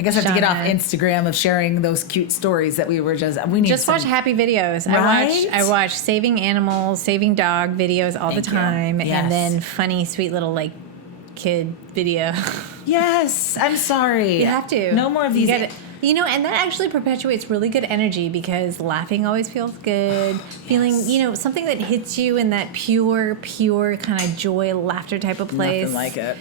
I guess I have to get off Instagram of sharing those cute stories that we need just watch happy videos. Right? I watch saving animals, saving dog videos all the time, Yes. and then funny, sweet little like kid video. Yes, I'm sorry. You have to. No more of these. You know, and that actually perpetuates really good energy because laughing always feels good. Feeling, something that hits you in that pure kind of joy, laughter type of place. Nothing like it.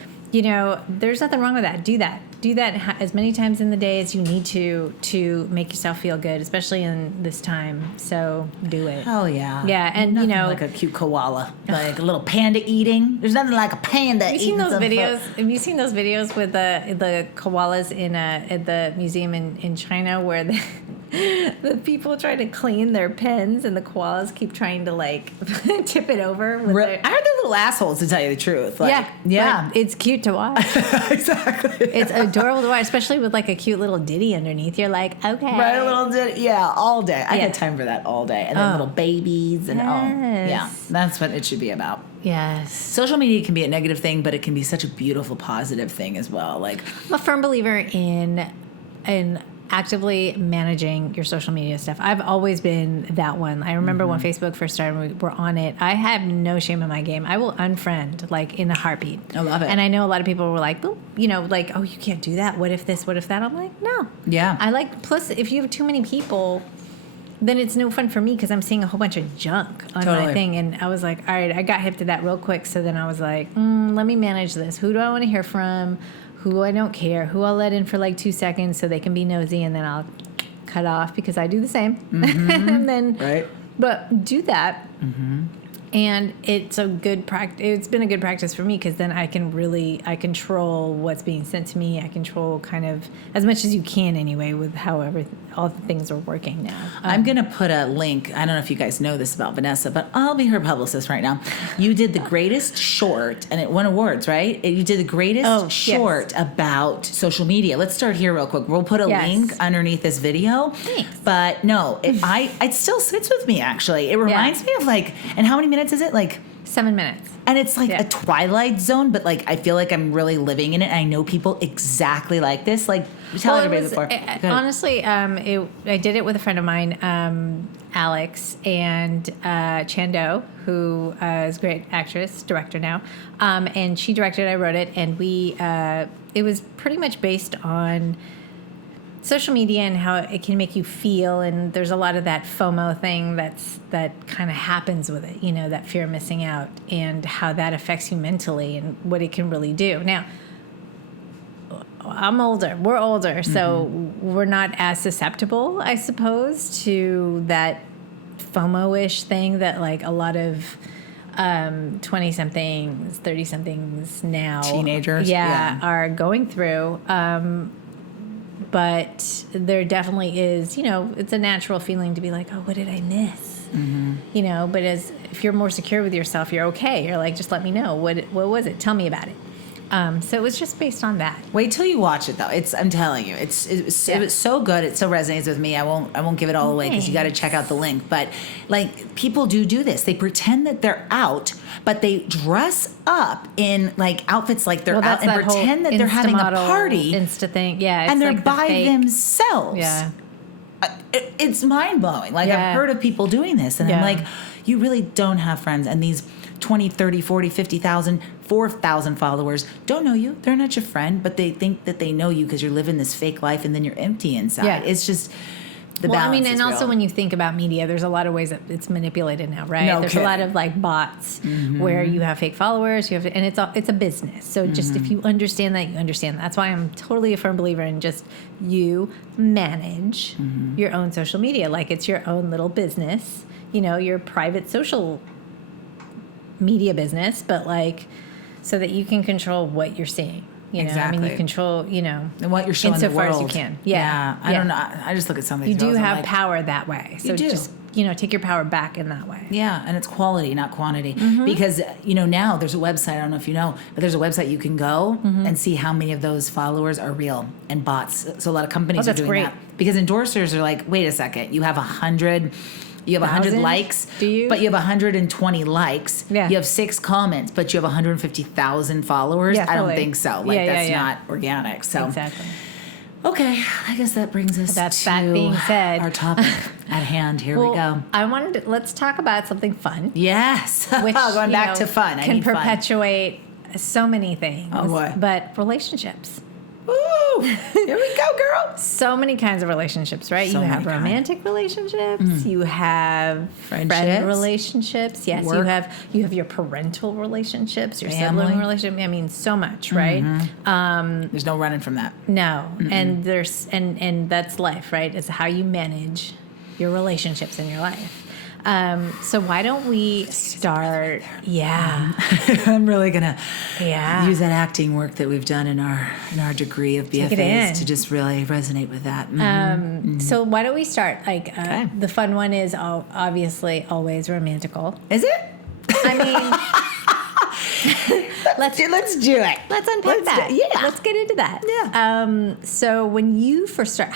There's nothing wrong with that. Do that. Do that as many times in the day as you need to make yourself feel good, especially in this time. So do it. Hell yeah. Yeah, and nothing like a cute koala, like a little panda eating. There's nothing like a panda eating. Have you seen those videos with the koalas in the museum in China where the people try to clean their pens and the koalas keep trying to like tip it over? I heard they're little assholes, to tell you the truth. Like, yeah. But it's cute to watch. Exactly. It's adorable to watch, especially with like a cute little ditty underneath. You're like, okay. Right, a little ditty. Yeah, all day. I got time for that all day. And then little babies and yeah, that's what it should be about. Yes. Social media can be a negative thing, but it can be such a beautiful, positive thing as well. Like, I'm a firm believer in actively managing your social media stuff. I've always been that one. I remember when Facebook first started, we were on it. I have no shame in my game. I will unfriend like in a heartbeat. I love it. And I know a lot of people were like, like, oh, you can't do that. What if this? What if that? I'm like, no. Yeah. Plus, if you have too many people, then it's no fun for me because I'm seeing a whole bunch of junk on my thing. And I was like, all right, I got hip to that real quick. So then I was like, let me manage this. Who do I want to hear from? Who I don't care, who I'll let in for like 2 seconds so they can be nosy, and then I'll cut off because I do the same. And then, right. But do that, and it's a good practice. It's been a good practice for me because then I control what's being sent to me. I control kind of as much as you can anyway with however all the things are working now. I'm going to put a link. I don't know if you guys know this about Vanessa, but I'll be her publicist right now. You did the greatest short, and it won awards, right? You did the greatest short about social media. Let's start here real quick. We'll put a link underneath this video. Thanks. But no, it still sits with me, actually. It reminds me of like, and how many minutes is it? Like 7 minutes. And it's like a Twilight Zone, but like I feel like I'm really living in it. I know people exactly like this. Like, tell everybody before. Honestly, I did it with a friend of mine, Alex, and Chando, who is a great actress, director now. And she directed, I wrote it, and it was pretty much based on social media and how it can make you feel, and there's a lot of that FOMO thing that kind of happens with it, that fear of missing out, and how that affects you mentally and what it can really do. Now, we're older, so we're not as susceptible, I suppose, to that FOMO-ish thing that like a lot of 20-somethings, 30-somethings now, teenagers, are going through. But there definitely is, it's a natural feeling to be like, oh, what did I miss? But if you're more secure with yourself, you're okay. You're like, just let me know. What was it? Tell me about it. So it was just based on that. Wait till you watch it, though. I'm telling you, it was so good. It so resonates with me. I won't give it all away because you got to check out the link. But like, people do this. They pretend that they're out, but they dress up in like outfits like they're out and pretend that they're having a party. Insta thing, and they're like by themselves. Yeah, it's mind blowing. Like I've heard of people doing this, and I'm like, you really don't have friends, and these 20, 30, 40, 50,000, 4,000 followers don't know you. They're not your friend, but they think that they know you because you're living this fake life and then you're empty inside. Yeah. It's just the balance is and also real. when you think about media, there's a lot of ways that it's manipulated now, right? There's a lot of like bots where you have fake followers, and it's a business. So just if you understand that, you understand that. That's why I'm totally a firm believer in just you manage your own social media like it's your own little business, your private social media business, but like so that you can control what you're seeing. You control, and what you're showing the world. Insofar as you can. I don't know. I just look at some of these. You do have power that way. So just, take your power back in that way. Yeah, and it's quality, not quantity. Because, now there's a website, I don't know if you know, but there's a website you can go and see how many of those followers are real and bots. So a lot of companies are doing that. Because endorsers are like, wait a second, you have 100... You have 100 likes, do you? But you have 120 likes. Yeah. You have 6 comments, but you have 150,000 followers. Yeah, I don't think so. Like, that's yeah. not organic. So exactly. Okay, I guess that brings us to that being said, our topic at hand. Here we go. Let's talk about something fun. Yes. Which, going back to fun. I can need perpetuate so many things. Oh, boy. But relationships. Woo! Here we go, girl. So many kinds of relationships, right? So you have many romantic relationships. You have friend relationships. Yes, Work. you have your parental relationships, your Family. sibling relationship. I mean, so much, right? There's no running from that. No, and there's and that's life, right? It's how you manage your relationships in your life. So why don't we start? Yeah, I'm really gonna yeah. use that acting work that we've done in our degree of Take it in. BFAs to just really resonate with that. So why don't we start? Like the fun one is obviously always romantical. Is it? I mean, let's do it. Let's unpack that. Yeah. Let's get into that. Yeah. So when you first start,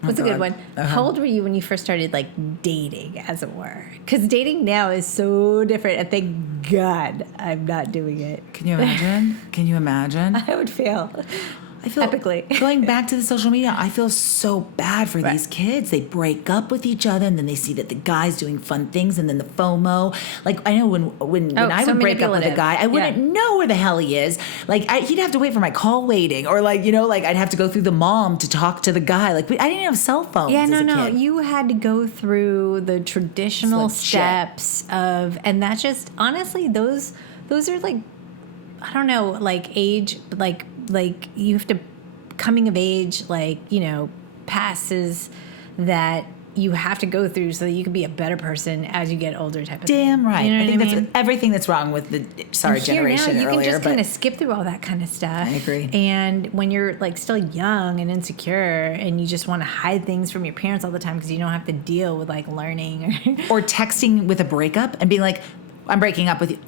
what's a good one? How old were you when you first started like dating, as it were? Because dating now is so different, and thank God I'm not doing it. Can you imagine? Can you imagine? I would fail. I feel epically. Going back to the social media, I feel so bad for these kids. They break up with each other, and then they see that the guy's doing fun things, and then the FOMO. Like, I know when I would break up with a guy, I wouldn't know where the hell he is. Like, he'd have to wait for my call waiting, or like, I'd have to go through the mom to talk to the guy. Like, I didn't have cell phones. Yeah, as a no. kid. You had to go through the traditional steps of, and that's just honestly those are like, I don't know, like age, like you have to. Coming of age, passes that you have to go through so that you can be a better person as you get older type of Damn thing. right. You know I think what that's everything that's wrong with the generation now, you earlier. can just kind of skip through all that kind of stuff. I agree. And when you're like still young and insecure and you just want to hide things from your parents all the time because you don't have to deal with like learning or texting with a breakup and being like, I'm breaking up with you.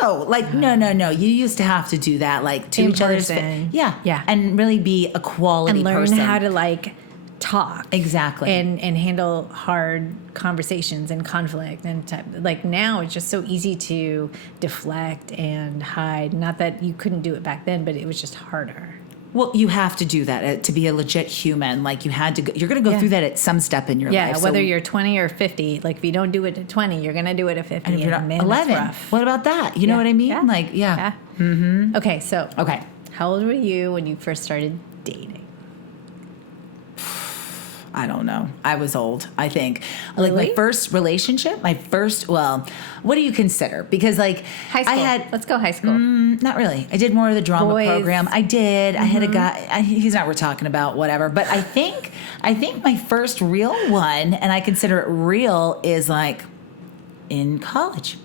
No, no. You used to have to do that, like to each other's yeah, and really be a quality and learn person. how to like talk exactly and handle hard conversations and conflict and like now it's just so easy to deflect and hide. Not that you couldn't do it back then, but it was just harder. Well, you have to do that to be a legit human. Like you had to. You're going to go through that at some step in your life. Yeah, whether you're 20 or 50. Like if you don't do it at 20, you're going to do it at 50. And if you're not, man, 11, that's rough. what about that? You know what I mean? Yeah. Like, yeah. Mm-hmm. Okay, so okay, how old were you when you first started dating? I don't know. I was old, I think. Really? Like my first relationship, what do you consider? Because like high school. Let's go high school. Not really. I did more of the drama Boys. program. I did. I had a guy, he's not worth talking about, whatever. But I think my first real one, and I consider it real, is like in college.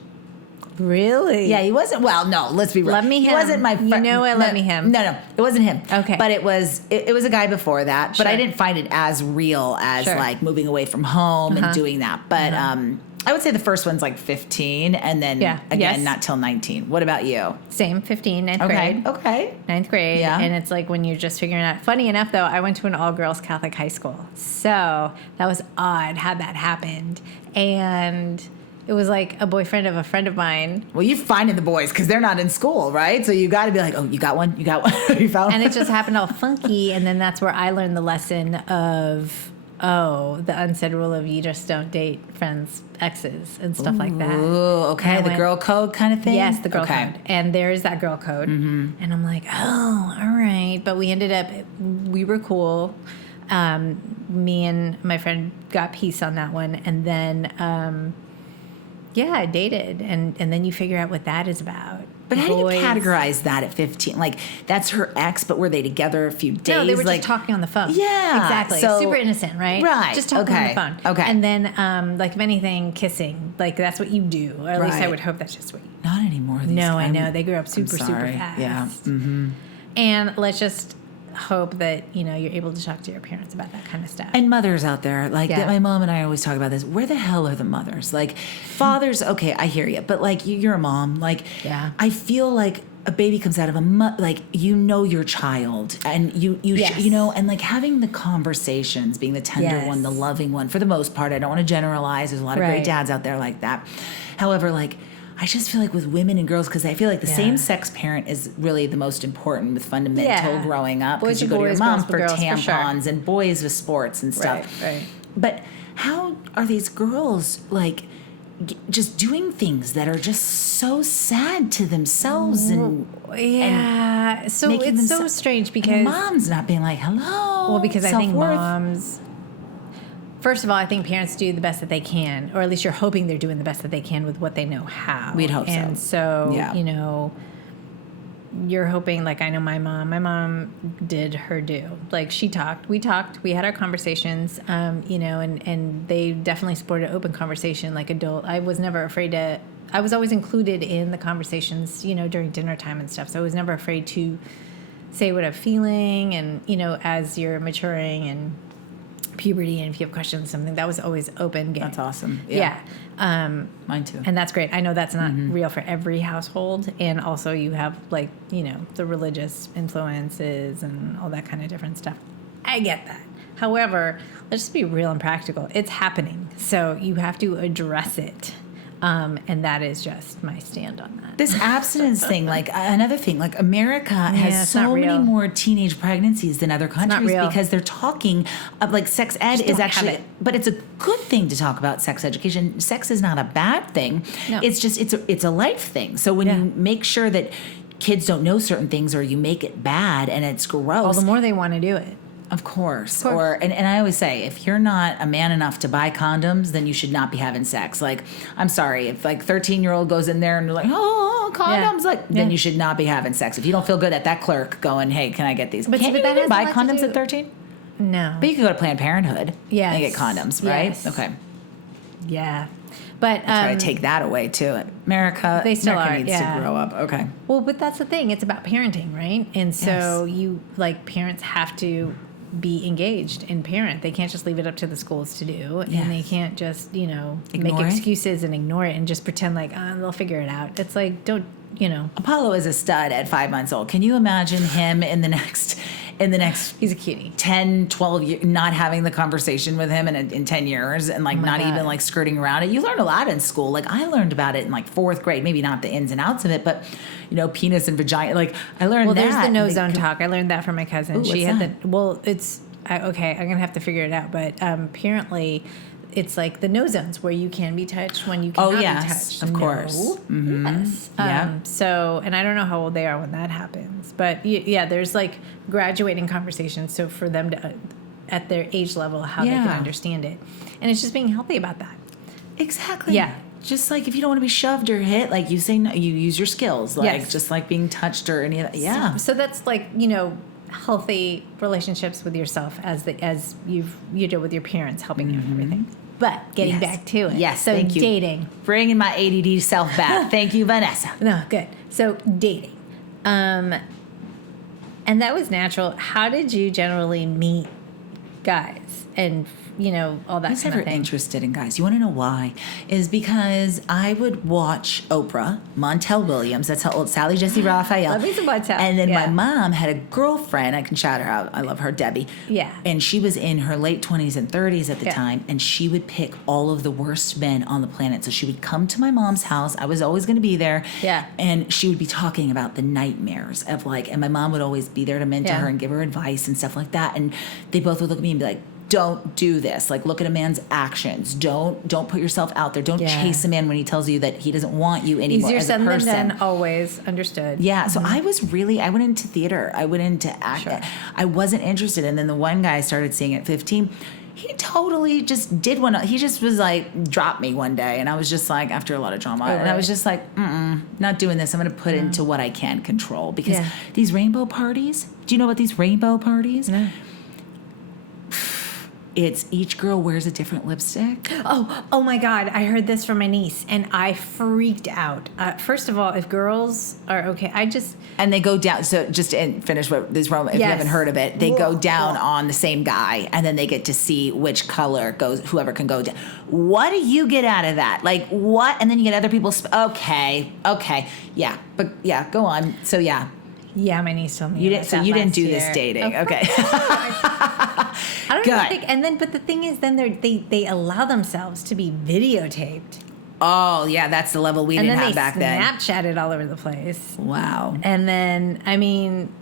Really? Yeah, he wasn't. Well, no, let's be real. Let me him. He wasn't my friend. You know I let me him. No, it wasn't him. Okay. But it was a guy before that. But I didn't find it as real as like moving away from home and doing that. But I would say the first one's like 15, and then again, not till 19. What about you? Same, 15, ninth grade. Okay. Ninth grade. Yeah. And it's like when you're just figuring out. Funny enough, though, I went to an all-girls Catholic high school. So that was odd how that happened. And it was like a boyfriend of a friend of mine. Well, you're finding the boys because they're not in school, right? So you got to be like, oh, you got one? You got one? You found one? And it just happened all funky. And then that's where I learned the lesson of, the unsaid rule of you just don't date friends' exes and stuff like that. Ooh, okay. The girl code kind of thing? Yes, the girl code. And there's that girl code. Mm-hmm. And I'm like, oh, all right. But we were cool. Me and my friend got peace on that one. And then, I dated. And then you figure out what that is about. But how do you categorize that at 15? Like, that's her ex, but were they together a few days? No, they were just talking on the phone. Yeah. Exactly. So, super innocent, right? Right. Just talking on the phone. Okay. And then, like, if anything, kissing. Like, that's what you do. Or at least I would hope that's just what you do. Not anymore. I know. They grew up super fast. Yeah. Mm-hmm. And let's just hope that, you're able to talk to your parents about that kind of stuff. And mothers out there, like my mom and I always talk about this. Where the hell are the mothers? Like, fathers, okay, I hear you. But, like, you're a mom. Like, I feel like a baby comes out of your child, and and like having the conversations, being the tender one, the loving one, for the most part. I don't want to generalize. There's a lot of great dads out there like that. However, like, I just feel like with women and girls, because I feel like the same-sex parent is really the most important with fundamental growing up. Because you go to your mom for tampons and boys with sports and stuff. Right. But how are these girls, like, just doing things that are just so sad to themselves and so it's so strange because mom's not being like, hello. Well, because self-worth. I think moms. First of all, I think parents do the best that they can, or at least you're hoping they're doing the best that they can with what they know how. We'd hope so. And so, you know, you're hoping, like, I know my mom did her due. Like, we talked, we had our conversations, you know, and they definitely supported open conversation, like adult. I was never afraid I was always included in the conversations, you know, during dinner time and stuff. So I was never afraid to say what I'm feeling. And, you know, as you're maturing and puberty, and if you have questions, something that was always open game. That's awesome. Yeah. Mine too. And that's great. I know that's not real for every household. And also you have, like, you know, the religious influences and all that kind of different stuff. I get that. However, let's just be real and practical. It's happening. So you have to address it. And that is just my stand on that. This abstinence thing, like another thing, like America has so many more teenage pregnancies than other countries because they're talking like sex ed is actually, but it's a good thing to talk about sex education. Sex is not a bad thing. No. It's just, it's a life thing. So when you make sure that kids don't know certain things or you make it bad and it's gross. Well, the more they want to do it. Of course. And I always say, if you're not a man enough to buy condoms, then you should not be having sex. Like, I'm sorry, if like 13-year-old goes in there and they're like, oh, condoms, then you should not be having sex. If you don't feel good at that clerk going, hey, can I get these? But can't you even buy condoms at 13? No. But you can go to Planned Parenthood and get condoms, right? Yes. Okay. Yeah. But try to take that away too. America needs to grow up. Okay. Well, but that's the thing. It's about parenting, right? And so you, like, parents have to be engaged and parent. They can't just leave it up to the schools to do. And they can't just, you know, make excuses and ignore it and just pretend like, they'll figure it out. It's like, don't, you know. Apollo is a stud at 5 months old. Can you imagine him in the next he's a cutie 10 12 years not having the conversation with him in 10 years and like even like skirting around it? You learn a lot in school. Like I learned about it in like 4th grade, maybe not the ins and outs of it, but you know, penis and vagina, like I learned that. There's the no zone talk. I learned that from my cousin. Ooh, she had okay, I'm gonna have to figure it out, but apparently it's like the no zones where you can be touched when you cannot be touched. Of course. Yes. So, and I don't know how old they are when that happens, but there's like graduating conversations. So for them to, at their age level, how they can understand it. And it's just being healthy about that. Exactly. Yeah. Just like if you don't want to be shoved or hit, like you say, no, you use your skills, like just like being touched or any of that. Yeah. So that's like, you know, healthy relationships with yourself as you did with your parents helping you and everything. But getting back to it. Yes, so thank you. Dating. Bringing my ADD self back. Thank you, Vanessa. No, good. So dating. And that was natural. How did you generally meet guys and, you know, all that kind of thing? I was never interested in guys. You want to know why? Is because I would watch Oprah, Montel Williams. That's how old Sally Jesse Raphael. Love me some Montel. And then my mom had a girlfriend. I can shout her out. I love her, Debbie. Yeah. And she was in her late 20s and 30s at the time. And she would pick all of the worst men on the planet. So she would come to my mom's house. I was always going to be there. Yeah. And she would be talking about the nightmares of like, and my mom would always be there to mentor her and give her advice and stuff like that. And they both would look at me and be like, don't do this. Like, look at a man's actions. Don't put yourself out there. Don't chase a man when he tells you that he doesn't want you anymore. Easier as a said person. than done, always. Understood. Yeah. So I went into theater. I went into act. Sure. I wasn't interested. And then the one guy I started seeing at 15, he totally just did one. He just was like, dropped me one day. And I was just like, after a lot of drama. And I was just like, not doing this. I'm going to put into what I can control. Because these rainbow parties, do you know about these rainbow parties? No. It's each girl wears a different lipstick. Oh my God. I heard this from my niece and I freaked out. First of all, if girls are okay, and they go down. So just to finish what this room, if you haven't heard of it, they go down on the same guy and then they get to see which color goes, whoever can go down. What do you get out of that? Like what? And then you get other people. Okay. Yeah. But yeah, go on. So yeah. Yeah, my niece told me. You didn't do this dating. Okay. I don't even think. And then, but the thing is, then they allow themselves to be videotaped. Oh, yeah, that's the level we didn't have back then. And then they Snapchatted all over the place. Wow. And then, I mean,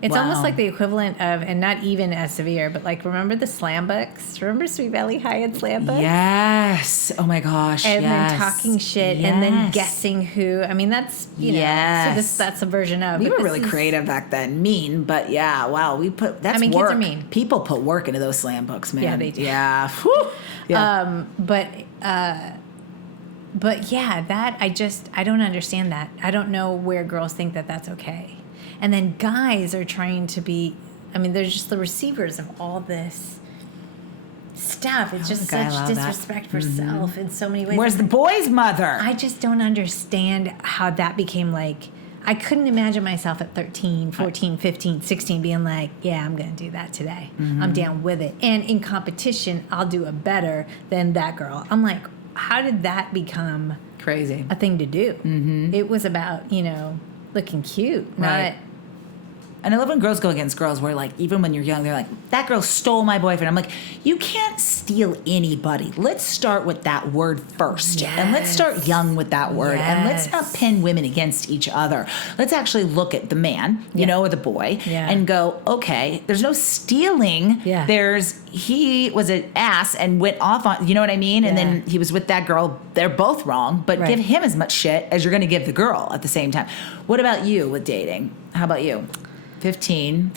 it's Wow. almost like the equivalent of, and not even as severe, but like, remember the slam books? Remember Sweet Valley High and slam books? Yes. Oh my gosh. And yes. then talking shit and then guessing who. I mean, that's, you know, so that's a version of. We were really creative back then. Mean, but yeah, wow. That's work. Kids are mean. People put work into those slam books, man. Yeah, they do. Yeah. Whew. Yeah. But yeah, I don't understand that. I don't know where girls think that that's okay. And then guys are trying to be, I mean, they're just the receivers of all this stuff. It's just such disrespect for self in so many ways. Where's the boy's mother? I just don't understand how that became like, I couldn't imagine myself at 13, 14, 15, 16 being like, yeah, I'm going to do that today. I'm down with it. And in competition, I'll do it better than that girl. I'm like, how did that become crazy a thing to do? It was about, you know, looking cute, not... And I love when girls go against girls where, like, even when you're young, they're like, that girl stole my boyfriend. I'm like, you can't steal anybody. Let's start with that word first. Yes. And let's start young with that word. Yes. And let's not pin women against each other. Let's actually look at the man, you know, or the boy, and go, okay, there's no stealing. Yeah. He was an ass and went off on, you know what I mean? And then he was with that girl. They're both wrong, but give him as much shit as you're going to give the girl at the same time. What about you with dating? How about you? 15,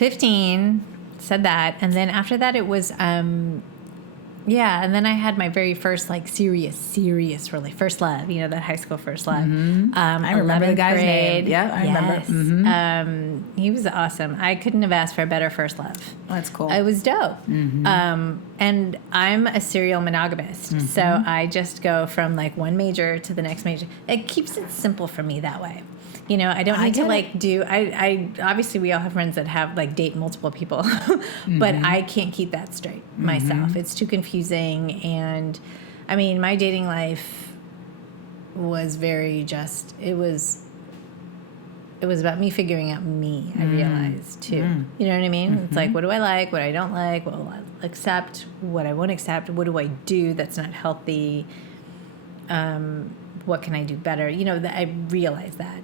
said that. And then after that, it was, and then I had my very first, like, serious, really first love, you know, that high school first love. I remember the guy's name. Yeah, I remember. He was awesome. I couldn't have asked for a better first love. That's cool. It was dope. And I'm a serial monogamist. So I just go from, like, one major to the next major. It keeps it simple for me that way. You know, I don't need to like I obviously we all have friends that have like date multiple people, but I can't keep that straight myself. It's too confusing. And I mean, my dating life was very it was about me figuring out me, I realized too. You know what I mean? It's like, what do I like? What I don't like? What will I accept? What I won't accept? What do I do that's not healthy? What can I do better? You know, I realized that.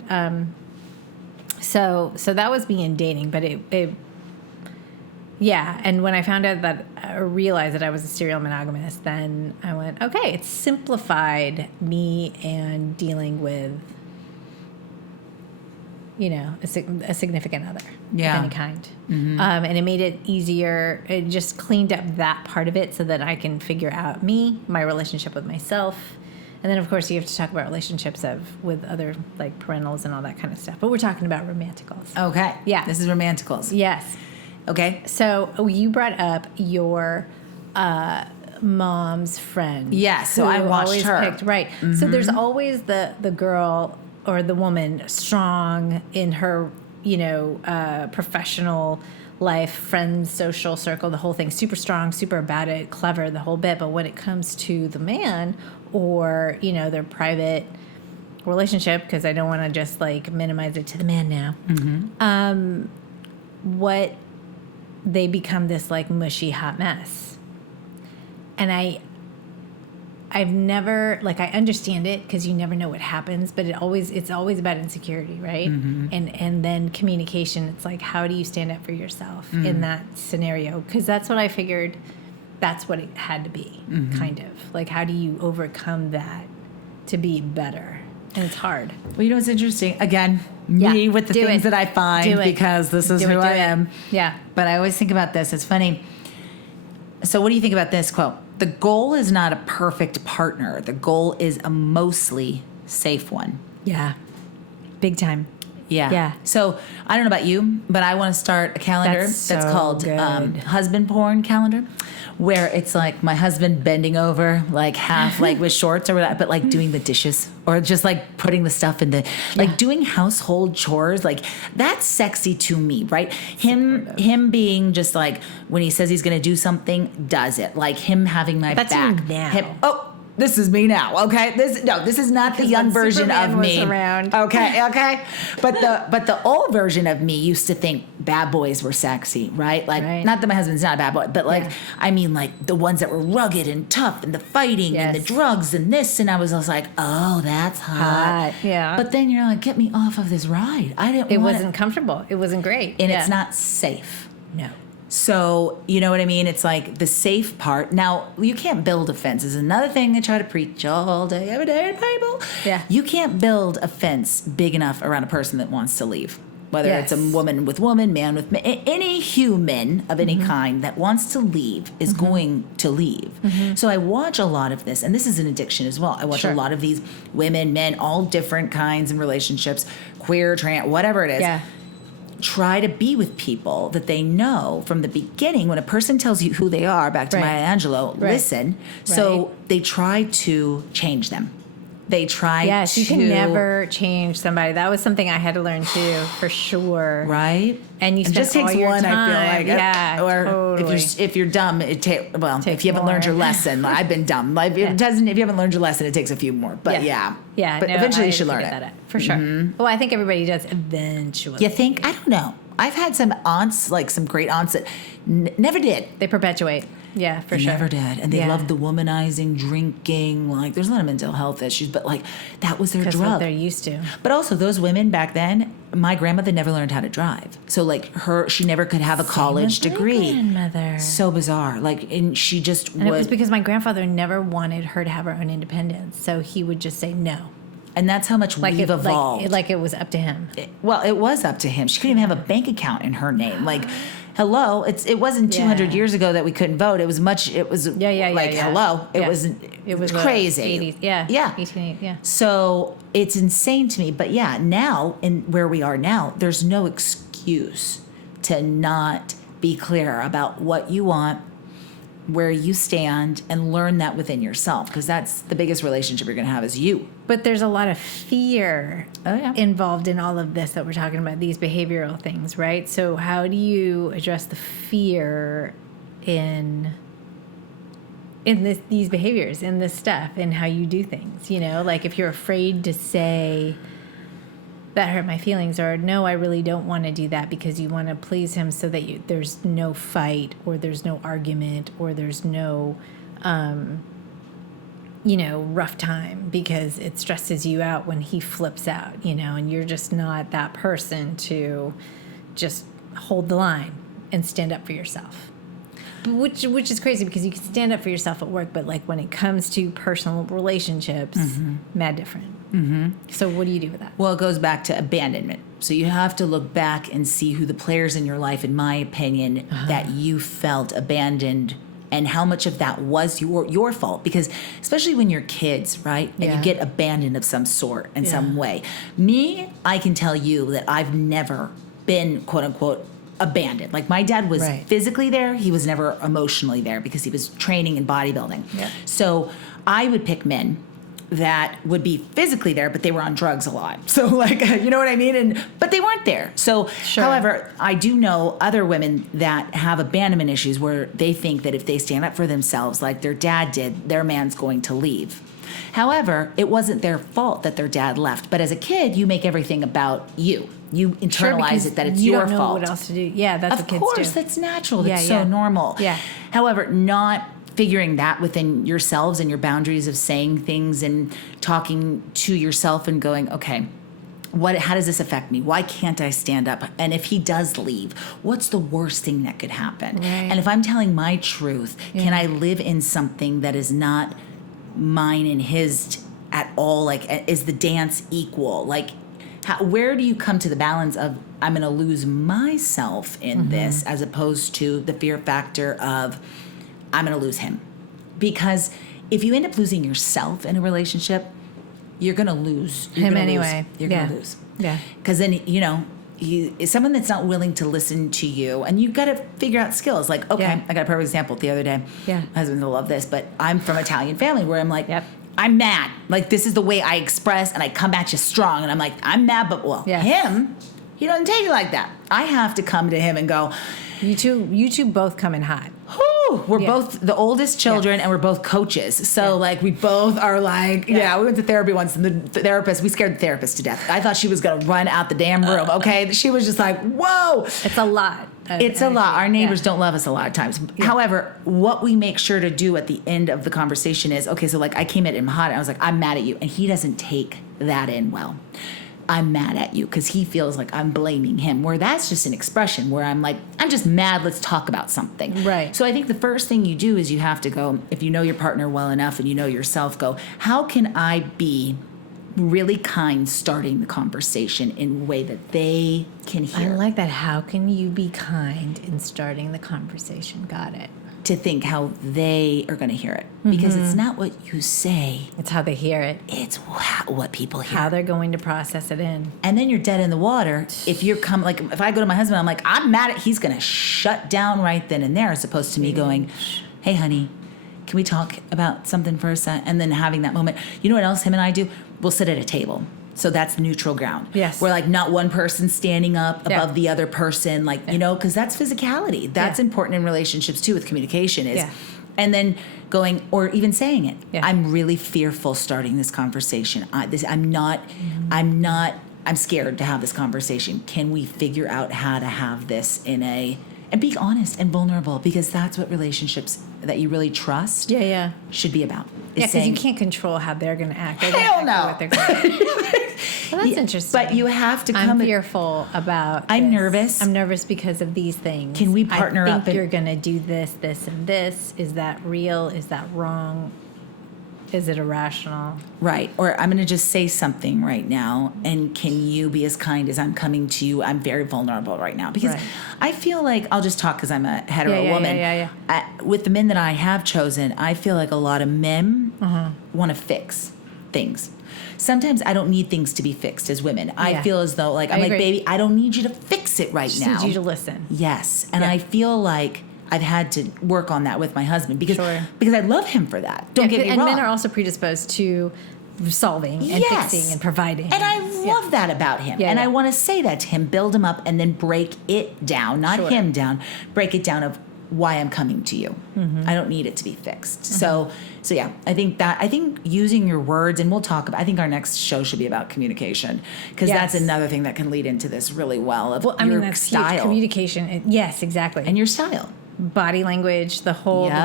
So that was me in dating, but it and when I found out that I realized that I was a serial monogamist, then I went, okay, it's simplified me and dealing with, you know, a significant other of any kind. And it made it easier. It just cleaned up that part of it so that I can figure out me, my relationship with myself. And then, of course, you have to talk about relationships with other, like, parentals and all that kind of stuff. But we're talking about romanticals. Okay. Yeah. This is romanticals. Yes. Okay. So you brought up your mom's friend. Yeah, so I watched her. Right. So there's always the girl or the woman strong in her, you know, professional life, friends, social circle, the whole thing, super strong, super about it, clever, the whole bit. But when it comes to the man or, you know, their private relationship, because I don't want to just like minimize it to the man now, what they become this like mushy hot mess. And I've never, like, I understand it because you never know what happens, but it's always about insecurity, right? And then communication. It's like, how do you stand up for yourself in that scenario? Because that's what I figured. That's what it had to be, kind of. Like, how do you overcome that to be better? And it's hard. Well, you know what's interesting? Again, me with the things that I find because this is who I am. Yeah. But I always think about this. It's funny. So what do you think about this quote? The goal is not a perfect partner. The goal is a mostly safe one. Yeah. Big time. Yeah. So I don't know about you, but I want to start a calendar that's called husband porn calendar, where it's like my husband bending over, like half, like with shorts or whatever, but like doing the dishes or just like putting the stuff in the, like doing household chores. Like that's sexy to me, right? Him being just like, when he says he's going to do something, does it. Like him having my back. That's you now. This is me now, okay? This is not the young version Superman of me. was around. Okay. But the old version of me used to think bad boys were sexy, right? Like, not that my husband's not a bad boy, but like, I mean, like the ones that were rugged and tough and the fighting and the drugs and this, and I was like, oh, that's hot. Yeah. But then you're like, get me off of this ride. It wasn't comfortable. It wasn't great. And it's not safe. No. So, you know what I mean? It's like the safe part. Now, you can't build a fence. This is another thing they try to preach all day, every day in the Bible. Yeah. You can't build a fence big enough around a person that wants to leave. Whether it's a woman with woman, man with man, any human of any kind that wants to leave is going to leave. So I watch a lot of this, and this is an addiction as well. I watch a lot of these women, men, all different kinds in relationships, queer, trans, whatever it is. Yeah. Try to be with people that they know from the beginning. When a person tells you who they are, back to Maya Angelou, listen. So they try to change them. They try Yes, you can never change somebody. That was something I had to learn too, for sure. Right? And you spend just takes all your one, time. I feel like. Yeah, or totally. if you're dumb, if you haven't learned your lesson. I've been dumb. Like, if you haven't learned your lesson, it takes a few more. But Yeah, but eventually you should learn it. For sure. Well, I think everybody does eventually. You think? I don't know. I've had some aunts, like some great aunts that never did. They perpetuate. Yeah, for sure. Never did. And they loved the womanizing, drinking. Like, there's a lot of mental health issues, but like, that was their drug. Because what they're used to. But also, those women back then, my grandmother never learned how to drive. So, like, she never could have a college degree. My grandmother. So bizarre. Like, and she just And it was because my grandfather never wanted her to have her own independence. So he would just say no. And that's how much we've evolved. Like it was up to him. It was up to him. She couldn't even have a bank account in her name. Like, hello, it wasn't 200 years ago that we couldn't vote. It was hello. It was crazy. 80s, yeah. 1880, yeah. So it's insane to me. But now, in where we are now, there's no excuse to not be clear about what you want, where you stand, and learn that within yourself, because that's the biggest relationship you're going to have is you. But there's a lot of fear involved in all of this that we're talking about, these behavioral things, right? So how do you address the fear in these behaviors, in this stuff, in how you do things? You know, like if you're afraid to say, that hurt my feelings, or no, I really don't want to do that, because you want to please him so that there's no fight, or there's no argument, or there's no rough time, because it stresses you out when he flips out, and you're just not that person to just hold the line and stand up for yourself. Which is crazy, because you can stand up for yourself at work, but like when it comes to personal relationships, mad different. So what do you do with that? Well, it goes back to abandonment. So you have to look back and see who the players in your life, in my opinion, that you felt abandoned, and how much of that was your fault. Because especially when you're kids, right? And you get abandoned of some sort in some way. Me, I can tell you that I've never been, quote unquote, abandoned. Like, my dad was physically there. He was never emotionally there, because he was training in bodybuilding. Yeah. So I would pick men that would be physically there, but they were on drugs a lot. So, like, you know what I mean? But they weren't there. So, however, I do know other women that have abandonment issues, where they think that if they stand up for themselves like their dad did, their man's going to leave. However, it wasn't their fault that their dad left. But as a kid, you make everything about you. You internalize it that it's your fault. You don't know what else to do. Yeah, that's what kids do. Of course, that's natural. That's so normal. Yeah. However, not figuring that within yourselves and your boundaries of saying things and talking to yourself and going, okay, how does this affect me? Why can't I stand up? And if he does leave, what's the worst thing that could happen? Right. And if I'm telling my truth, can I live in something that is not mine and his at all? Like, is the dance equal? Like, where do you come to the balance of, I'm going to lose myself in this, as opposed to the fear factor of, I'm going to lose him? Because if you end up losing yourself in a relationship, you're going to lose him anyway. You're going to lose. Yeah. Because then, someone that's not willing to listen to you, and you've got to figure out skills. Like, okay, I got a perfect example the other day. Yeah. My husband will love this, but I'm from Italian family, where I'm like, I'm mad. Like, this is the way I express, and I come at you strong. And I'm like, I'm mad, but him, he doesn't take it like that. I have to come to him and go, You two both come in hot. we're both the oldest children and we're both coaches. So like we both are like, we went to therapy once and the therapist, we scared the therapist to death. I thought she was going to run out the damn room. Okay. She was just like, whoa. It's a lot. It's a lot. Our neighbors don't love us a lot of times. However, what we make sure to do at the end of the conversation is, okay, so like I came at him hot and I was like, I'm mad at you. And he doesn't take that in well. I'm mad at you because he feels like I'm blaming him, where that's just an expression where I'm like, I'm just mad. Let's talk about something. Right. So I think the first thing you do is you have to go, if you know your partner well enough and you know yourself, go, how can I be really kind starting the conversation in a way that they can hear? I like that. How can you be kind in starting the conversation? Got it. To think how they are going to hear it. Because it's not what you say. It's how they hear it. It's what people hear. How they're going to process it in. And then you're dead in the water. If you're like, if I go to my husband, I'm like, I'm mad at, he's going to shut down right then and there, as opposed to me going, hey, honey, can we talk about something for a sec? And then having that moment. You know what else him and I do? We'll sit at a table. So that's neutral ground. Yes. We're like not one person standing up above the other person, like, you know, because that's physicality. That's important in relationships too, with communication is. And then going, or even saying it. I'm really fearful starting this conversation. I'm scared to have this conversation. Can we figure out how to have this and be honest and vulnerable, because that's what relationships that you really trust should be about. Yeah, because you can't control how they're going to act. Hell no. What they're gonna do. Well, that's interesting. But you have to come. I'm fearful about I'm this. nervous. I'm nervous because of these things. Can we partner up? I think you're going to do this, this, and this. Is that real? Is that wrong? Is it irrational? Right. Or I'm going to just say something right now, and can you be as kind as I'm coming to you? I'm very vulnerable right now. Because I feel like, I'll just talk because I'm a hetero woman. With the men that I have chosen, I feel like a lot of men want to fix things. Sometimes I don't need things to be fixed as women. I feel as though, like, I'm like, baby, I don't need you to fix it right now. I just need you to listen. Yes. And I feel like I've had to work on that with my husband because I love him for that. Don't get me wrong. And men are also predisposed to solving and fixing and providing. And I love that about him. And I want to say that to him, build him up, and then break it down, not him down, break it down of why I'm coming to you. I don't need it to be fixed. So yeah, I think using your words, and we'll talk about, I think our next show should be about communication, because that's another thing that can lead into this really well of your that's style. Huge. Communication. Yes, exactly. And your style. Body language, the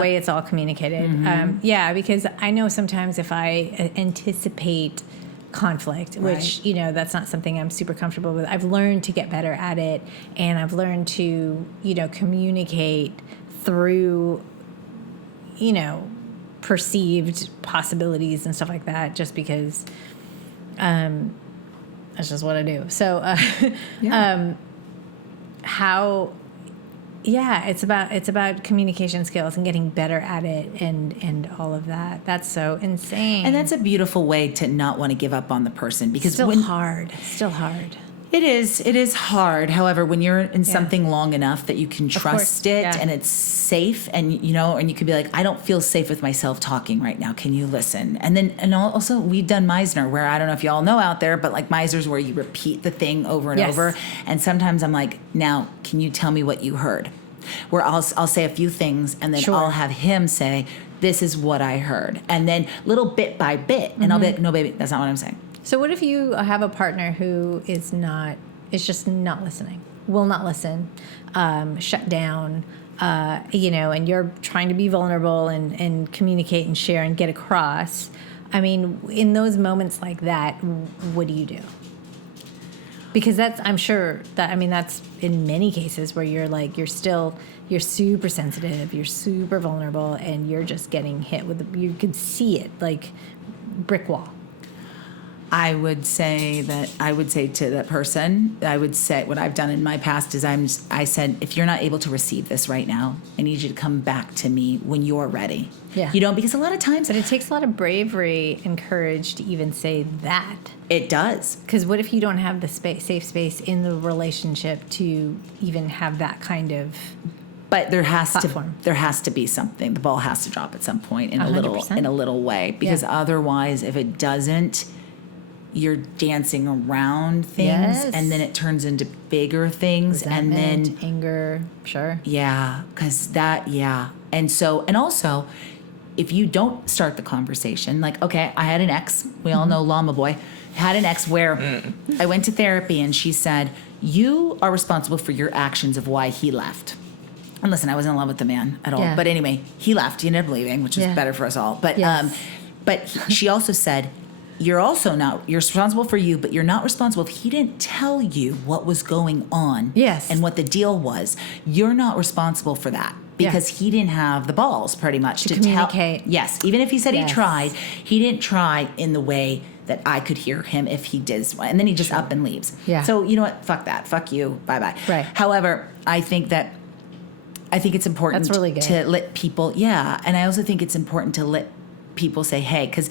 way it's all communicated. Because I know sometimes if I anticipate conflict, which, that's not something I'm super comfortable with, I've learned to get better at it, and I've learned to, communicate through, perceived possibilities and stuff like that, just because that's just what I do. So it's about communication skills and getting better at it and all of that. That's so insane. And that's a beautiful way to not want to give up on the person, because still hard. It is hard. However, when you're in something long enough that you can trust it and it's safe, and and you could be like, I don't feel safe with myself talking right now. Can you listen? And also we've done Meisner, where I don't know if y'all know out there, but like Meisner's where you repeat the thing over and over. And sometimes I'm like, now can you tell me what you heard? Where I'll say a few things, and then I'll have him say, this is what I heard. And then little bit by bit. And I'll be like, no, baby, that's not what I'm saying. So what if you have a partner who is just not listening, will not listen, shut down, and you're trying to be vulnerable and communicate and share and get across? I mean, in those moments like that, what do you do? Because I'm sure that's in many cases where you're super sensitive, you're super vulnerable, and you're just getting hit you could see it like brick wall. I would say to that person, what I've done in my past is I said, if you're not able to receive this right now, I need you to come back to me when you're ready. Yeah. Because a lot of times... But it takes a lot of bravery and courage to even say that. It does. Because what if you don't have the safe space in the relationship to even have that kind of... But there has platform. to be something. The ball has to drop at some point in 100%. a little way. Because otherwise, if it doesn't... you're dancing around things, and then it turns into bigger things, resentment, and then anger, sure. Yeah, because And also, if you don't start the conversation, like, okay, I had an ex, we all know Llama Boy, had an ex where I went to therapy and she said, you are responsible for your actions of why he left. And listen, I wasn't in love with the man at all. Yeah. But anyway, he left. He ended up leaving, which was better for us all. But she also said, you're responsible for you, but you're not responsible if he didn't tell you what was going on. Yes. And what the deal was. You're not responsible for that. Because he didn't have the balls, pretty much, to communicate. Yes. Even if he said he tried, he didn't try in the way that I could hear him if he did. And then he just up and leaves. Yeah. So, you know what? Fuck that. Fuck you. Bye-bye. Right. However, I think it's important That's really good. to let people, and I also think it's important to let people say, hey, because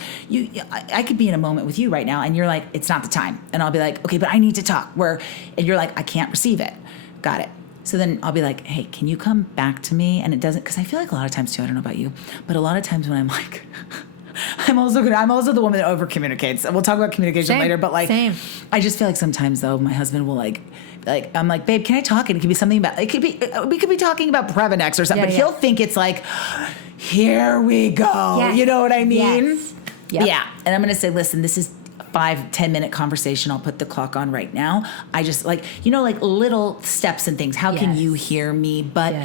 I could be in a moment with you right now, and you're like, it's not the time. And I'll be like, okay, but I need to talk. And you're like, I can't receive it. Got it. So then I'll be like, hey, can you come back to me? And it doesn't, because I feel like a lot of times too, I don't know about you, but a lot of times when I'm like, I'm also the woman that over communicates. We'll talk about communication later, but like, I just feel like sometimes though, my husband will like I'm like, babe, can I talk? And it could be something about, we could be talking about Previnex or something, but he'll think it's like, here we go. Yes. You know what I mean? Yes. Yep. Yeah. And I'm going to say, listen, this is 5-10 minute conversation. I'll put the clock on right now. I just like little steps and things. How can you hear me? But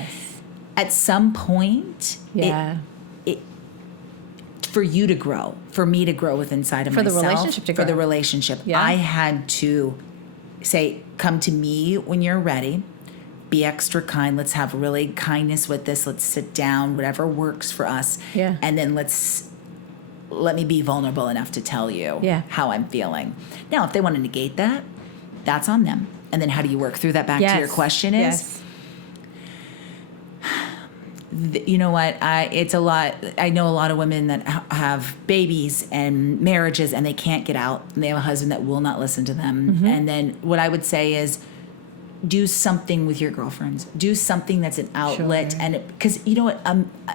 at some point, for you to grow, for me to grow with inside of myself, the relationship to grow. For the relationship, I had to say, come to me when you're ready. Be extra kind. Let's have really kindness with this. Let's sit down, whatever works for us. Yeah. And then let me be vulnerable enough to tell you how I'm feeling. Now, if they want to negate that, that's on them. And then how do you work through that? Back to your question is, you know what? It's a lot. I know a lot of women that have babies and marriages and they can't get out. And they have a husband that will not listen to them. Mm-hmm. And then what I would say is, do something with your girlfriends. Do something that's an outlet, and because you know what,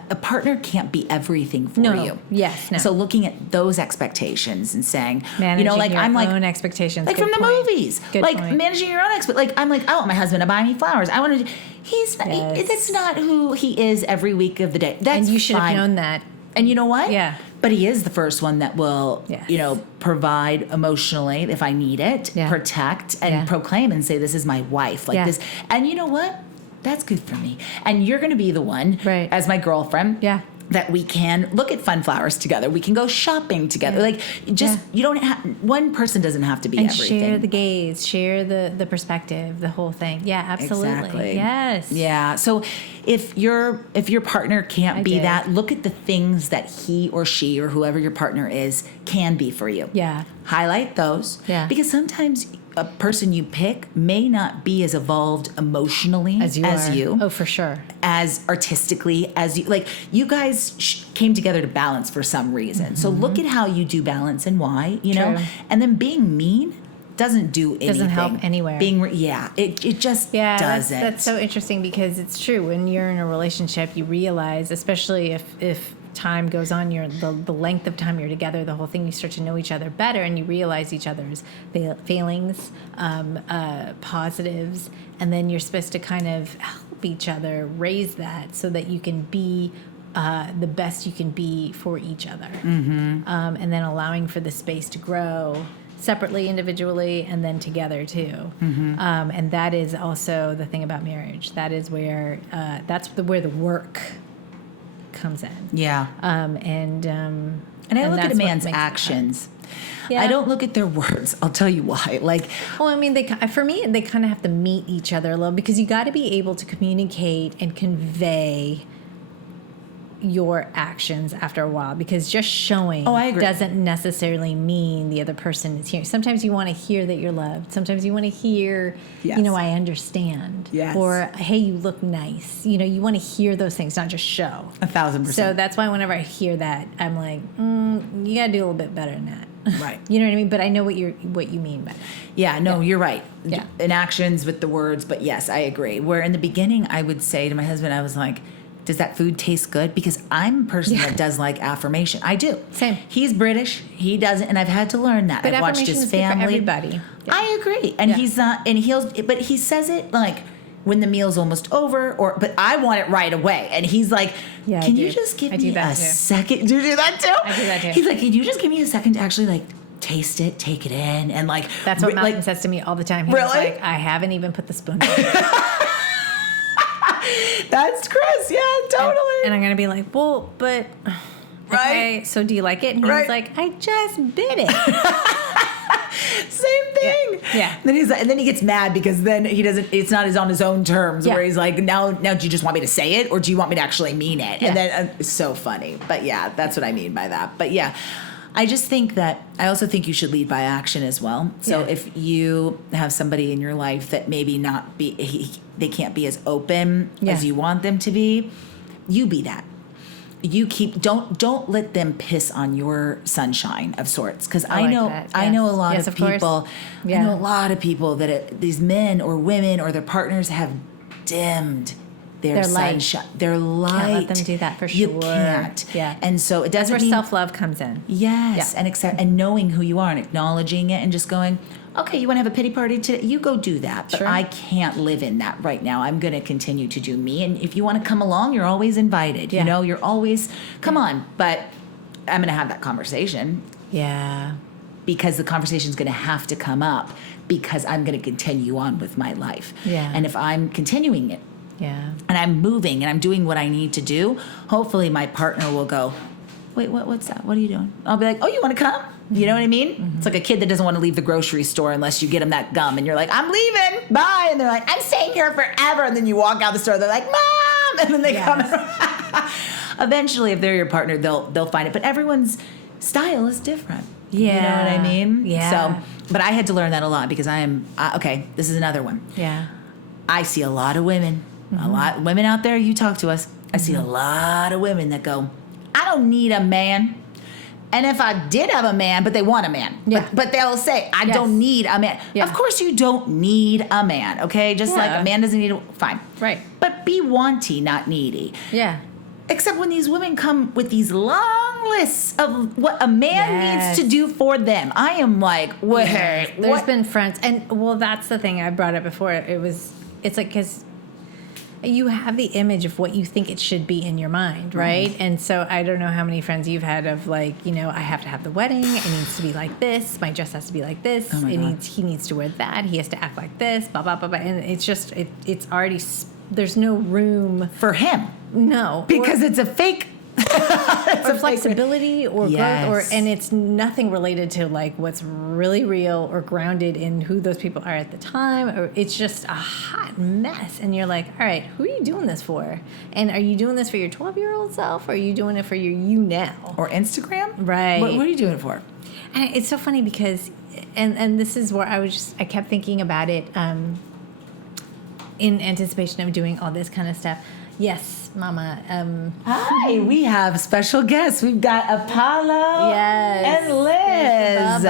a partner can't be everything for you. Yes, no. So looking at those expectations and saying, managing your own expectations, like from the movies, managing your own like I want my husband to buy me flowers. I want to. That's not who he is every week of the day. That's and you should fine. have known that. And you know what? Yeah. But he is the first one that will, provide emotionally if I need it, protect, and proclaim and say, this is my wife. Like this. And you know what? That's good for me. And you're going to be the one, as my girlfriend, that we can look at fun flowers together. We can go shopping together. Like, just, you don't have, one person doesn't have to be everything. Share the gaze, share the perspective, the whole thing. Yeah, absolutely. Exactly. Yes. Yeah. So if your partner can't be that, look at the things that he or she or whoever your partner is can be for you. Yeah. Highlight those. Yeah. Because sometimes a person you pick may not be as evolved emotionally as you. Oh, for sure. As artistically as you. Like, you guys came together to balance for some reason. Mm-hmm. So look at how you do balance and why, you know? And then being mean doesn't do anything. Doesn't help anywhere. It just doesn't. That's so interesting because it's true. When you're in a relationship, you realize, especially if time goes on, the length of time you're together, the whole thing, you start to know each other better and you realize each other's failings, positives, and then you're supposed to kind of help each other raise that so that you can be the best you can be for each other. Mm-hmm. And then allowing for the space to grow separately, individually, and then together too. Mm-hmm. And that is also the thing about marriage. That is where where the work comes in. Yeah. And I look at a man's actions. I don't look at their words. I'll tell you why. Well, I mean, for me, they kind of have to meet each other a little because you got to be able to communicate and convey your actions after a while, because just showing doesn't necessarily mean the other person is hearing. Sometimes you want to hear that you're loved. Sometimes you want to hear, I understand. Yes. Or, hey, you look nice. You want to hear those things, not just show. 1,000%. So that's why whenever I hear that, I'm like, you got to do a little bit better than that. Right. You know what I mean? But I know what you mean by that. Yeah, no, you're right. Yeah. In actions with the words, but yes, I agree. Where in the beginning, I would say to my husband, I was like, does that food taste good? Because I'm a person that does like affirmation. I do. Same. He's British. He doesn't, and I've had to learn that. But I've watched his family. Good for everybody. Yeah. I agree, and he's not, and but he says it like when the meal's almost over, but I want it right away. And he's like, can you just give me a second? Do you do that too? I do that too. He's like, can you just give me a second to actually like taste it, take it in, and like. That's what Malcolm says to me all the time. He's like, I haven't even put the spoon in. That's Chris. Yeah, totally. And I'm going to be like, well, but. Right. Okay, so do you like it? And he's like, I just bit it. Same thing. Yeah. Then he's like, and then he gets mad because then he doesn't. It's not on his own terms. Where he's like, now, do you just want me to say it, or do you want me to actually mean it? And then it's so funny. But yeah, that's what I mean by that. But yeah, I just think that I also think you should lead by action as well. So if you have somebody in your life that maybe they can't be as open as you want them to be, you be that. You don't let them piss on your sunshine of sorts, because I know a lot of people. I know a lot of people that these men or women or their partners have dimmed their sunshine, their light. Can't let them do that for sure. You can't. Yeah. And so it doesn't. That's where self-love comes in. Yes, and knowing who you are and acknowledging it and just going, okay, you want to have a pity party today? You go do that. But I can't live in that right now. I'm going to continue to do me. And if you want to come along, you're always invited. You know, you're always, come on. But I'm going to have that conversation. Yeah. Because the conversation's going to have to come up, because I'm going to continue on with my life. Yeah. And if I'm continuing it, and I'm moving and I'm doing what I need to do, hopefully my partner will go, wait, what's that? What are you doing? I'll be like, oh, you want to come? You know what I mean? Mm-hmm. It's like a kid that doesn't want to leave the grocery store unless you get them that gum. And you're like, I'm leaving. Bye. And they're like, I'm staying here forever. And then you walk out the store. They're like, Mom. And then they come. Eventually, if they're your partner, they'll find it. But everyone's style is different. Yeah. You know what I mean? Yeah. So, but I had to learn that a lot because I am, okay, this is another one. Yeah. I see a lot of women, a lot of women out there, you talk to us. I see a lot of women that go, I don't need a man. And if I did have a man, but they want a man. Yeah. But they'll say, I don't need a man. Yeah. Of course you don't need a man, okay? Just like a man doesn't need a... Fine. Right. But be wanty, not needy. Yeah. Except when these women come with these long lists of what a man needs to do for them. I am like, wait, There's been friends... And, well, that's the thing I brought up before. It's like, because... you have the image of what you think it should be in your mind, right? Mm-hmm. And so I don't know how many friends you've had of like, you know, I have to have the wedding. It needs to be like this. My dress has to be like this. He needs to wear that. He has to act like this. Blah blah blah blah. And it's just it's already there's no room for him. No, because it's a fake. Or flexibility or growth, and it's nothing related to like what's really real or grounded in who those people are at the time, or it's just a hot mess. And you're like, all right, who are you doing this for? And are you doing this for your 12-year-old self, or are you doing it for your you now? Or Instagram? Right. What are you doing it for? And it's so funny because, and this is where I kept thinking about it in anticipation of doing all this kind of stuff. Yes, Mama. Hi, we have special guests. We've got Apollo and Liz.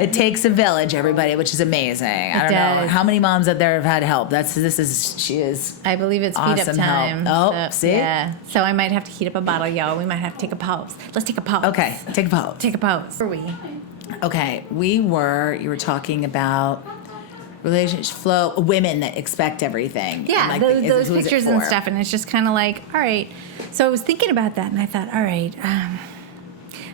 It takes a village, everybody, which is amazing. I don't know how many moms out there have had help. She is. I believe it's awesome heat up time. Help. Oh, see? Yeah. So I might have to heat up a bottle, y'all. We might have to take a pause. Let's take a pause. Okay, take a pause. Take a pause. Where are we? Okay, you were talking about relationship flow, women that expect everything. Yeah, like those pictures and stuff. And it's just kind of like, all right. So I was thinking about that and I thought, all right,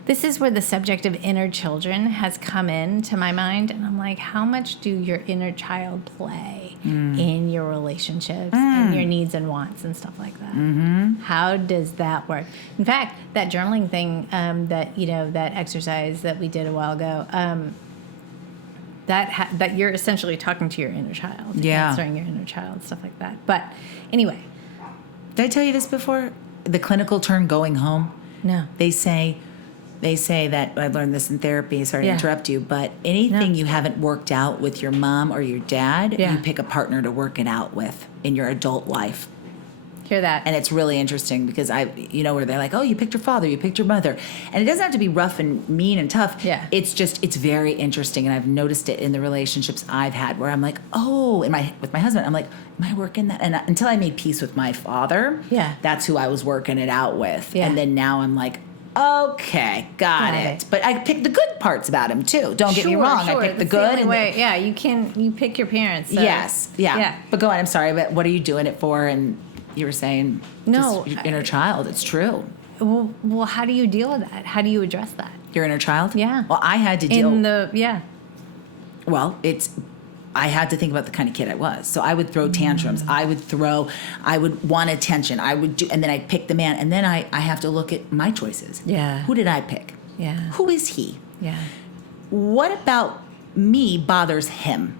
this is where the subject of inner children has come into my mind. And I'm like, how much do your inner child play in your relationships and your needs and wants and stuff like that? Mm-hmm. How does that work? In fact, that journaling thing, that exercise that we did a while ago, that you're essentially talking to your inner child, answering your inner child, stuff like that. But anyway. Did I tell you this before? The clinical term going home? No. They say that, I learned this in therapy, sorry to interrupt you, but anything you haven't worked out with your mom or your dad, you pick a partner to work it out with in your adult life. Hear that. And it's really interesting because where they're like, oh, you picked your father, you picked your mother. And it doesn't have to be rough and mean and tough. Yeah. It's very interesting. And I've noticed it in the relationships I've had where I'm like, oh, with my husband, I'm like, am I working that? And until I made peace with my father, that's who I was working it out with. Yeah. And then now I'm like, okay, got it. But I picked the good parts about him too. Don't get me wrong. I picked the good. Yeah, you pick your parents. So. Yes, yeah. But go on. I'm sorry, but what are you doing it for? And you were saying, no, your inner child. It's true. Well, how do you deal with that? How do you address that? Your inner child? Yeah. Well, I had to deal. Well, I had to think about the kind of kid I was. So I would throw tantrums. I would want attention. And then I'd pick the man. And then I have to look at my choices. Yeah. Who did I pick? Yeah. Who is he? Yeah. What about me bothers him?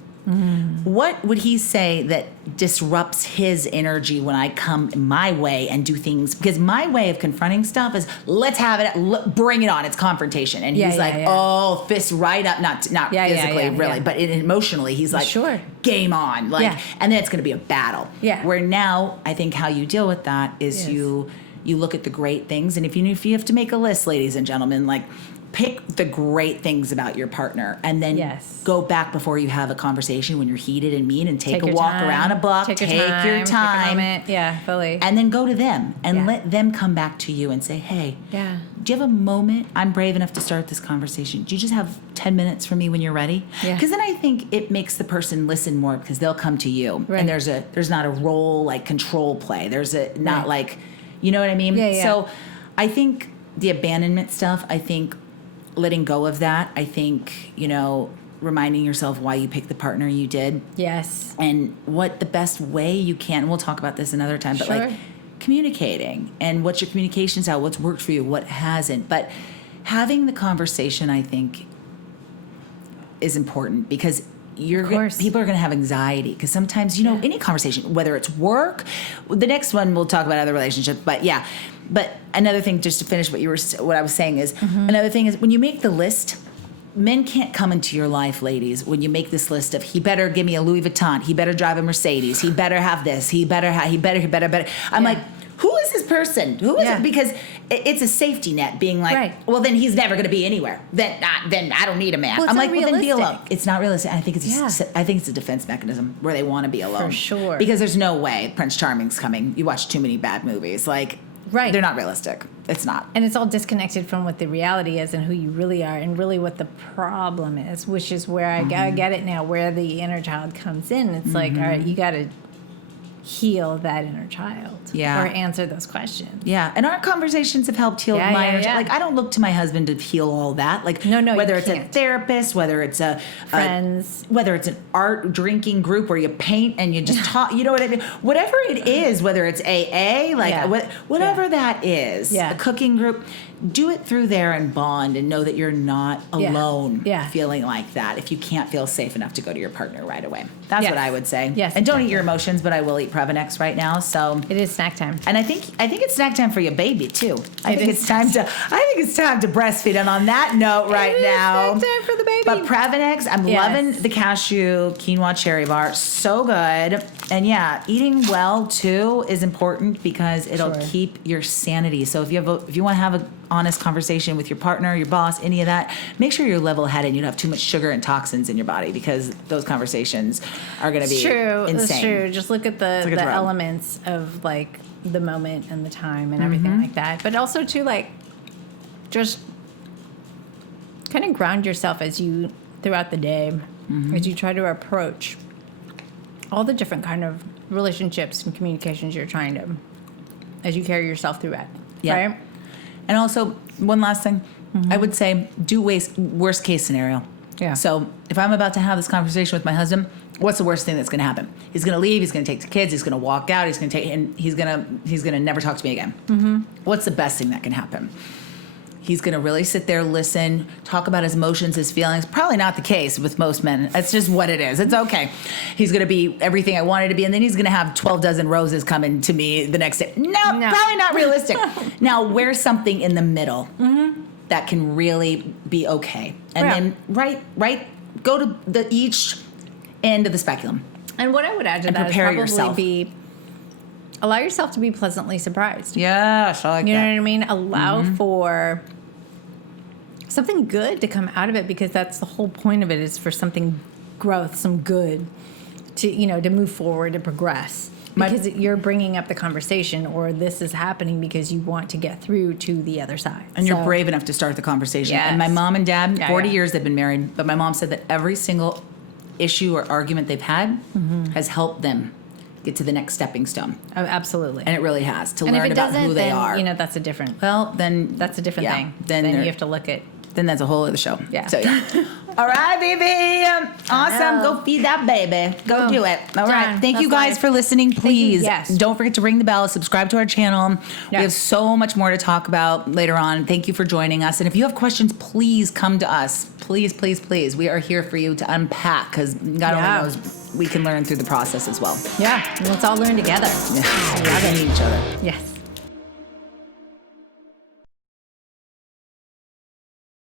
What would he say that disrupts his energy when I come my way and do things? Because my way of confronting stuff is, let's have it, bring it on. It's confrontation. And he's like, oh, fists right up, not physically, really, but emotionally, he's like, sure, game on. And then it's going to be a battle. Yeah. Where now, I think how you deal with that is you look at the great things. And if you have to make a list, ladies and gentlemen, like, pick the great things about your partner and then go back before you have a conversation when you're heated and mean and take a walk around a block. Take your time. Yeah, fully. And then go to them and let them come back to you and say, hey, do you have a moment? I'm brave enough to start this conversation. Do you just have 10 minutes for me when you're ready? Because then I think it makes the person listen more because they'll come to you. Right. And there's not a role like control play. There's not like, you know what I mean? Yeah. So I think the abandonment stuff, letting go of that, I think, reminding yourself why you picked the partner you did. Yes. And what the best way you can, and we'll talk about this another time, but like communicating and what's your communication style, what's worked for you, what hasn't. But having the conversation, I think, is important because people are going to have anxiety because sometimes, any conversation, whether it's work, the next one we'll talk about other relationships, but yeah. But another thing, just to finish what I was saying is, another thing is when you make the list, men can't come into your life, ladies, when you make this list of he better give me a Louis Vuitton, he better drive a Mercedes, he better have this, he better. I'm like, who is this person? Who is it? Because it's a safety net being like, well, then he's never going to be anywhere. Then I don't need a man. Well, I'm like, well, then be alone. It's not realistic. I think it's a defense mechanism where they want to be alone. For sure. Because there's no way Prince Charming's coming. You watch too many bad movies. Like, they're not realistic. It's not. And it's all disconnected from what the reality is and who you really are and really what the problem is, which is where I get it now, where the inner child comes in. It's like, all right, you got to heal that inner child or answer those questions. Yeah. And our conversations have helped heal my inner child. Like, I don't look to my husband to heal all that. Like, no, whether it's a therapist, whether it's friends, whether it's an art drinking group where you paint and you just talk, you know what I mean? Whatever it is, whether it's AA, whatever that is, a cooking group, do it through there and bond and know that you're not alone feeling like that if you can't feel safe enough to go to your partner right away. That's what I would say. Yes. And don't eat your emotions, but I will eat Previnex right now. So it is snack time. And I think it's snack time for your baby too. I think it's time to breastfeed. And on that note right now. It's snack time for the baby. But Previnex, I'm loving the cashew quinoa cherry bar. So good. And eating well too is important because it'll keep your sanity. So if you want to have a honest conversation with your partner, your boss, any of that, make sure you're level-headed and you don't have too much sugar and toxins in your body because those conversations are going to be insane. It's true. Just look at the elements of like the moment and the time and everything like that. But also too, like, just kind of ground yourself as you throughout the day as you try to approach all the different kind of relationships and communications you're trying to, as you carry yourself through it. Right? And also, one last thing, I would say do worst case scenario. Yeah. So if I'm about to have this conversation with my husband, what's the worst thing that's going to happen? He's going to leave. He's going to take the kids. He's going to walk out. He's going to never talk to me again. What's the best thing that can happen? He's going to really sit there, listen, talk about his emotions, his feelings. Probably not the case with most men. That's just what it is. It's okay. He's going to be everything I wanted to be, and then he's going to have 12 dozen roses coming to me the next day. No, probably not realistic. Now, where's something in the middle that can really be okay? And then go to each end of the speculum. And what I would add to that is probably allow yourself to be pleasantly surprised. Yes, I like that. You know what I mean? Allow for something good to come out of it because that's the whole point of it is for something growth, some good to move forward, to progress. because you're bringing up the conversation, or this is happening because you want to get through to the other side. And you're brave enough to start the conversation. Yes. And my mom and dad, 40 years they've been married, but my mom said that every single issue or argument they've had has helped them get to the next stepping stone. Oh, absolutely. And it really has, to and learn if it about doesn't, who they then, are. you know, that's a different. Well, then that's a different thing. Then you have to look at. Then that's a whole other show. Yeah. So yeah. All right, baby. Awesome. Go feed that baby. Go do it. All right. Thank you guys for listening. Please don't forget to ring the bell. Subscribe to our channel. We have so much more to talk about later on. Thank you for joining us. And if you have questions, please come to us. Please, please, please. We are here for you to unpack, because God only knows we can learn through the process as well. Yeah. Let's all learn together. Yeah. Love each other. Yes.